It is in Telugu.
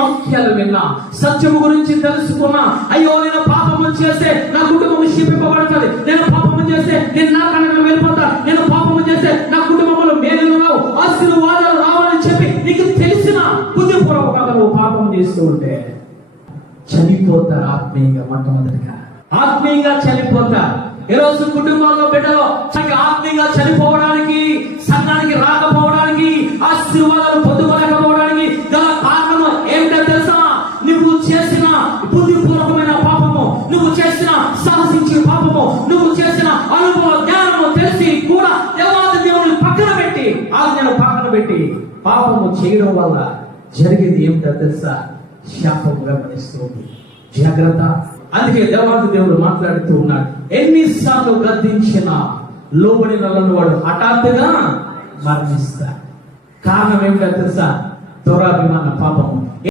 వాక్యాలు విన్నా, సత్యము గురించి తెలుసుకున్నా, అయ్యో నేను పాపము చేస్తే నా కుటుంబం శిపింపబడుతుంది, నేను పాపము చేస్తే నేను నా కనుక వెళ్ళిపోతా, నేను పాపము చేస్తే నా కుటుంబంలో మేలులు రావు, ఆశీర్వాదాలు రావాలని చెప్పి నీకు తెలిసిన బుద్ధిపూర్వకంగా నువ్వు పాపం చేస్తూ ఉంటే చనిపోతారు. ఆత్మీయంగా మొట్టమొదటిగా ఆత్మీయంగా చనిపోతారు. ఈరోజు కుటుంబాల్లో బిడ్డలో ఆత్మీయంగా చనిపోవడానికి, సంఘానికి రాకపోవడానికి, ఆశీర్వాదాలు పొందుకోలేకపోవడానికి గల కారణం ఏమిటో తెలుసా? నువ్వు చేసిన బుద్ధిపూర్వకమైన పాపము, నువ్వు చేసిన సాహసించే పాపము, నువ్వు చేసిన అనుభవ జ్ఞానము తెలిసి కూడా దేవాది దేవుని పక్కన పెట్టి, ఆజ్ఞను పక్కన పెట్టి పాపము చేయడం వల్ల జరిగేది ఏమిటో తెలుసా? శాపము గమనిస్తుంది. జాగ్రత్త. అందుకే దేవాది దేవుడు మాట్లాడుతూ ఉన్నాడు, ఎన్నిసార్లు గద్దించినా లోబడిన వాడు హఠాత్తుగా మరణిస్తాడు. కారణం ఏమిటో తెలుసా? దురాభిమాన పాపము.